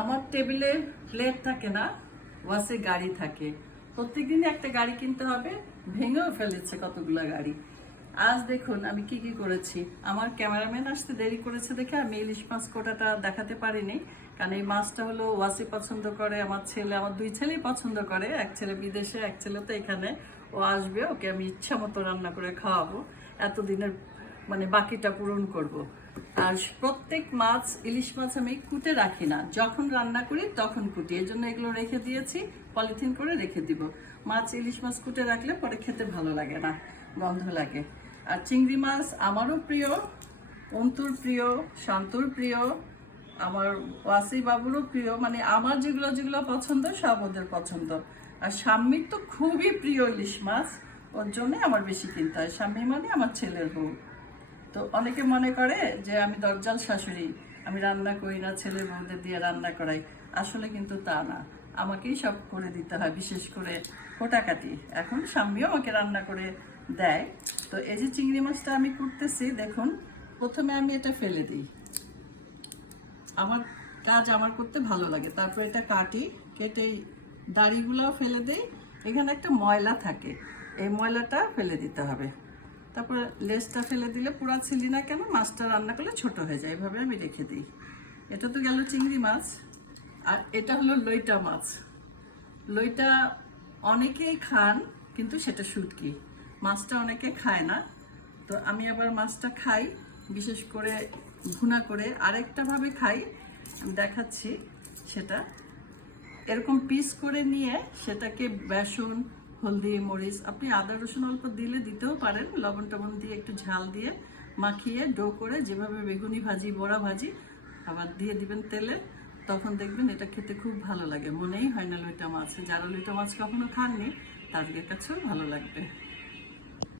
আমার টেবিলে প্লেট থাকে না, ওয়াসে গাড়ি থাকে। প্রত্যেকদিনই একটা গাড়ি কিনতে হবে, ভেঙেও ফেলেছে কতগুলো গাড়ি। আজ দেখুন আমি কি কি করেছি। আমার ক্যামেরাম্যান আসতে দেরি করেছে দেখে আমি ইলিশ মাছ কোটাটা দেখাতে পারিনি, কারণ এই মাছটা হলো ওয়াসি পছন্দ করে, আমার ছেলে, আমার দুই ছেলেই পছন্দ করে, এক ছেলে বিদেশে, এক ছেলে তো এখানে। ও আসবে, ওকে আমি ইচ্ছা মতো রান্না করে খাওয়াবো। এতদিনের মানে বাকিটা পূরণ করব। আর প্রত্যেক মাছ, ইলিশ মাছ আমি কুটে রাখি না। যখন রান্না করি তখন কুটি। এই জন্য এগুলো রেখে দিয়েছি, পলিথিন করে রেখে দিব। মাছ, ইলিশ মাছ কুটে রাখলে পরে খেতে ভালো লাগে না, গন্ধ লাগে। আর চিংড়ি মাছ আমারও প্রিয়, অন্তুর প্রিয়, শান্তুর প্রিয়, আমার ওয়াসি বাবুরও প্রিয়। মানে আমার যেগুলো যেগুলো পছন্দ সব ওদের পছন্দ। আর স্বামীর তো খুবই প্রিয় ইলিশ মাছ, ওর জন্যই আমার বেশি কিনতে হয়। স্বামী মানে আমার ছেলের বউ। তো অনেকে মনে করে যে আমি দরজাল শাশুড়ি, আমি রান্না করি না, ছেলে বউদের দিয়ে রান্না করাই। আসলে কিন্তু তা না। আমাকেই সব করে দিতে হয়, বিশেষ করে কোটাকাটি। এখন স্বামীও আমাকে রান্না করে দেয়। তো এই যে চিংড়ি মাছটা আমি করতেছি দেখুন, প্রথমে আমি এটা ফেলে দিই। আমার কাজ আমার করতে ভালো লাগে। তারপর এটা কাটি, কেটে দাড়িগুলোও ফেলে দিই। এখানে একটা ময়লা থাকে। এই ময়লাটা ফেলে দিতে হবে। তারপর লেজটা ফেলে দিলে পুরা ছিলি না কেন? মাছটা রান্না করলে ছোট হয়ে যায়। এভাবে আমি রেখে দিই। এটা তো গেল চিংড়ি মাছ। আর এটা হলো লইটা মাছ। লইটা অনেকেই খান, কিন্তু সেটা শুটকি। মাছটা অনেকে খায় না। তো আমি আবার মাছটা খাই, বিশেষ করে ভুনা করে। আরেকটা ভাবে খাই দেখাচ্ছি সেটা। এরকম পিস করে নিয়ে সেটাকে বেসন হলদি মরিচ। আপনি আদা, রসুন অল্প দিলে দিতেও পারেন। লবণ টবণ দিয়ে একটু ঝাল দিয়ে মাখিয়ে ডো করে যেভাবে বেগুনি ভাজি, বড়া ভাজি, আবার দিয়ে দিবেন তেলে, তখন দেখবেন এটা খেতে খুব ভালো লাগে। মনেই হয় না লইটা মাছ। যারা লইটা মাছ কখনো খাননি তাদের কাছেও ভালো লাগবে।